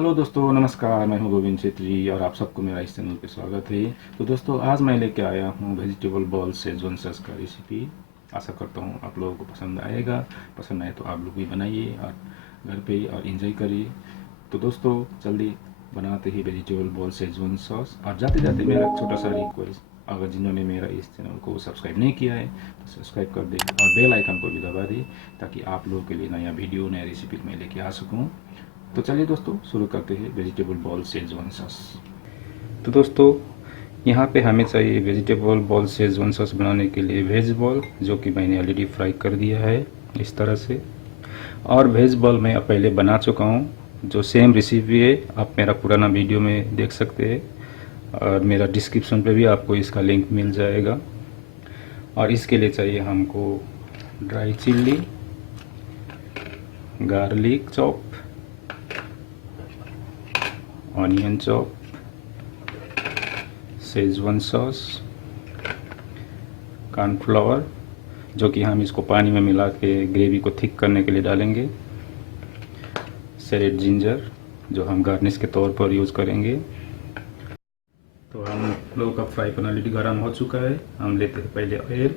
Hello दोस्तों, नमस्कार। मैं हूं गोविंद छेत्री और आप सबको मेरा इस चैनल पे स्वागत है। तो दोस्तों, आज मैं लेके आया हूं वेजिटेबल बॉल शेजवान सॉस का रेसिपी। आशा करता हूं आप लोगों को पसंद आएगा। पसंद आए तो आप लोग भी बनाइए और घर पे और एंजॉय करिए। तो दोस्तों, जल्दी बनाते ही वेजिटेबल बॉल शेजवान सॉस। और जाते जाते मेरा छोटा सा रिक्वेस्ट, अगर जिन्होंने मेरा इस चैनल को सब्सक्राइब नहीं किया है तो सब्सक्राइब कर दे और बेल आइकन को भी दबा दे, ताकि आप लोगों के लिए नया वीडियो, नया रेसिपी मैं लेके आ सकूं। तो चलिए दोस्तों, शुरू करते हैं वेजिटेबल बॉल शेजवान सॉस। तो दोस्तों, यहाँ पे हमें चाहिए वेजिटेबल बॉल शेजवान सॉस बनाने के लिए वेज बॉल, जो कि मैंने ऑलरेडी फ्राई कर दिया है इस तरह से। और वेज बॉल मैं पहले बना चुका हूँ, जो सेम रेसिपी है आप मेरा पुराना वीडियो में देख सकते हैं, और मेरा डिस्क्रिप्शन पे भी आपको इसका लिंक मिल जाएगा। और इसके लिए चाहिए हमको dry chilli, garlic chop, onion chop, Schezwan sauce, cornflour, जो कि हम इसको पानी में मिला के ग्रेवी को थिक करने के लिए डालेंगे, सैलेड जिंजर, जो हम गार्निश के तौर पर यूज़ करेंगे। तो हम लोगों का फ्राई पैन ऑलरेडी गर्म हो चुका है। हम लेते हैं पहले ऑयल,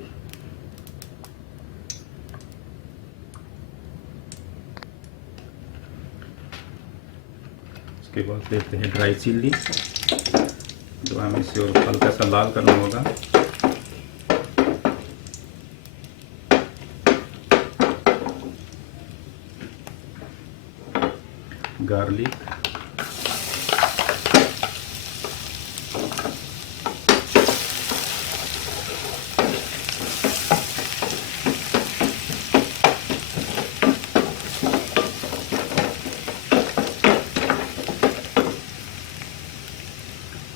उसके बाद लेते हैं ड्राई चिल्ली, जो हमें इसे और हल्का सा लाल करना होगा। गार्लिक,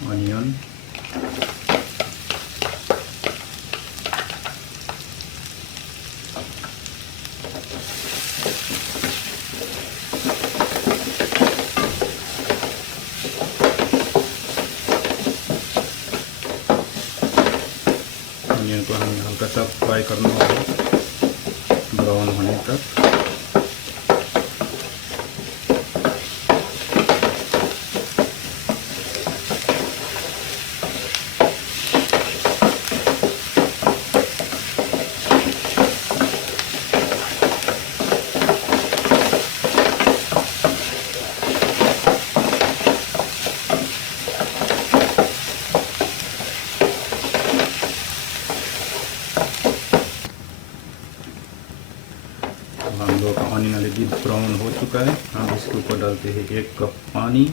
ऑनियन, ऑनियन को हमें हल्का सा फ्राई करना होगा, ब्राउन होने तक। हम लोग का ऑनियन ऑलरेडी ब्राउन हो चुका है। हम इसके ऊपर डालते हैं 1 कप पानी,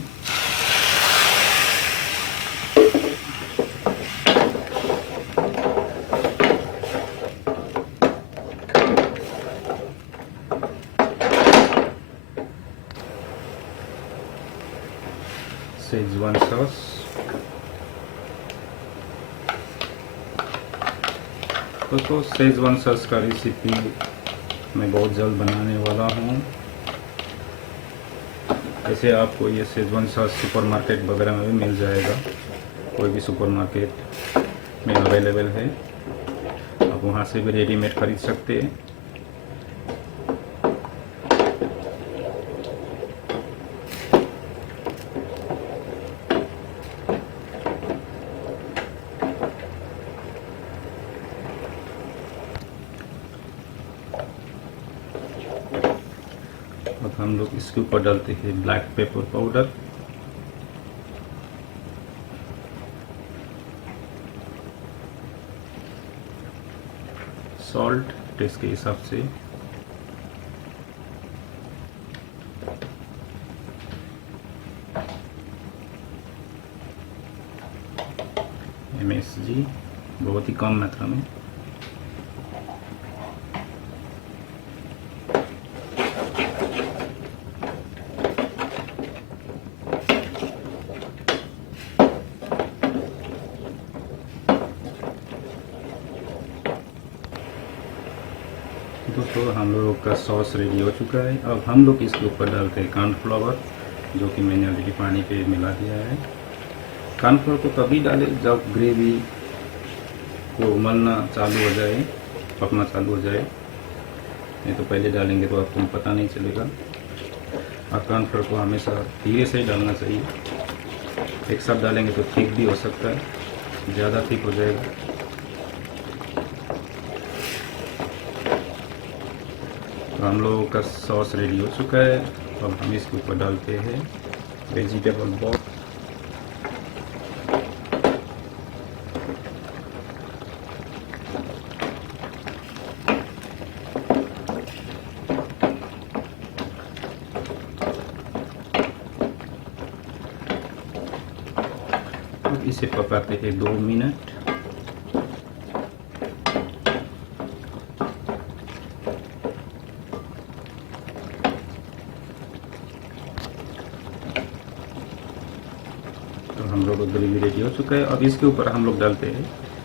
शेजवान सॉस, दोस्तों शेजवान सॉस का रेसिपी मैं बहुत जल्द बनाने वाला हूँ। ऐसे आपको ये शेजवान सॉस सुपरमार्केट वगैरह में भी मिल जाएगा, कोई भी सुपरमार्केट में अवेलेबल है, आप वहाँ से भी रेडीमेड खरीद सकते हैं। अब हम लोग इसके ऊपर डालते हैं black pepper powder, salt test के हिसाब से, MSG बहुत ही कम मात्रा में, दोस्तों हम लोग का सॉस रेडी हो चुका है। अब हम लोग इसके ऊपर डालते हैं कॉर्नफ्लावर, जो कि मैंने ऑलरेडी पानी पे मिला दिया है। कॉर्नफ्लावर को तभी डालें जब ग्रेवी को उबलना चालू हो जाए, पकना चालू हो जाए, नहीं तो पहले डालेंगे तो आपको पता नहीं चलेगा। और कॉर्नफ्लोर को हमेशा धीरे से डालना चाहिए। एक साथ डालेंगे तो थिक भी हो सकता है, ज़्यादा थिक हो जाएगा। तो हम लोगों का सॉस रेडी हो चुका है। अब हम इसके ऊपर डालते हैं वेजिटेबल बॉल। अब इसे पकाते हैं 2 मिनट। तो हम लोग ग्रेवी रेडी हो चुका है। अब इसके ऊपर हम लोग डालते हैं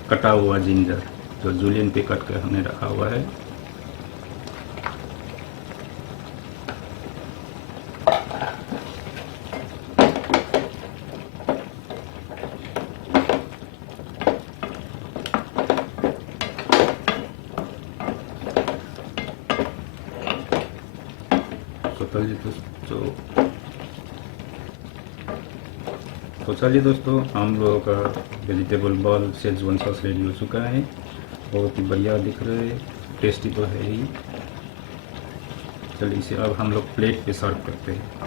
कटा हुआ जिंजर, जो जूलियन पे कट कर हमने रखा हुआ है। तो चलिए दोस्तों, हम लोगों का vegetable ball Schezwan sauce ready हो चुका है। बहुत ही बढ़िया दिख रहा है, टेस्टी तो है ही। चलिए इसे अब हम लोग प्लेट पे सर्व करते हैं।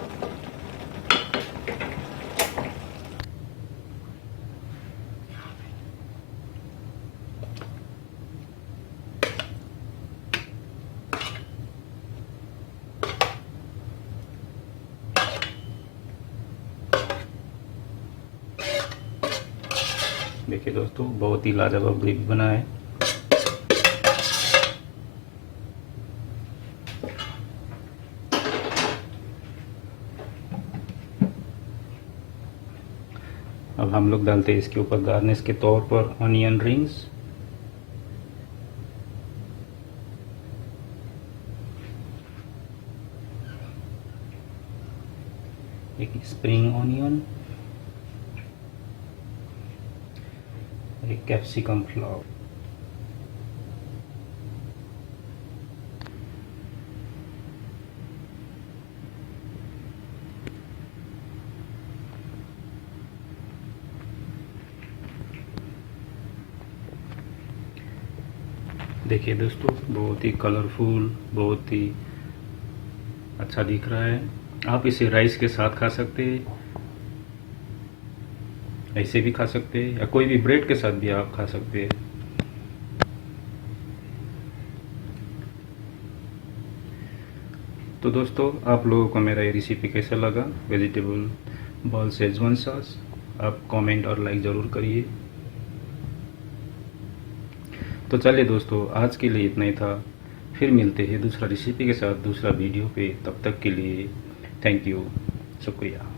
देखिए दोस्तों, बहुत ही लाजवाब ग्रेवी बना है। अब हम लोग डालते हैं इसके ऊपर गार्निश के तौर पर ऑनियन रिंग्स। एक स्प्रिंग ऑनियन, एक कैप्सिकम फ्लावर। देखिए दोस्तों, बहुत ही कलरफुल, बहुत ही अच्छा दिख रहा है। आप इसे राइस के साथ खा सकते हैं, ऐसे भी खा सकते हैं, या कोई भी ब्रेड के साथ भी आप खा सकते हैं। तो दोस्तों, आप लोगों को मेरा ये रेसिपी कैसा लगा, वेजिटेबल बॉल शेजवान सॉस, आप कमेंट और लाइक ज़रूर करिए। तो चलिए दोस्तों, आज के लिए इतना ही था। फिर मिलते हैं दूसरा रेसिपी के साथ दूसरा वीडियो पे। तब तक के लिए थैंक यू, शुक्रिया।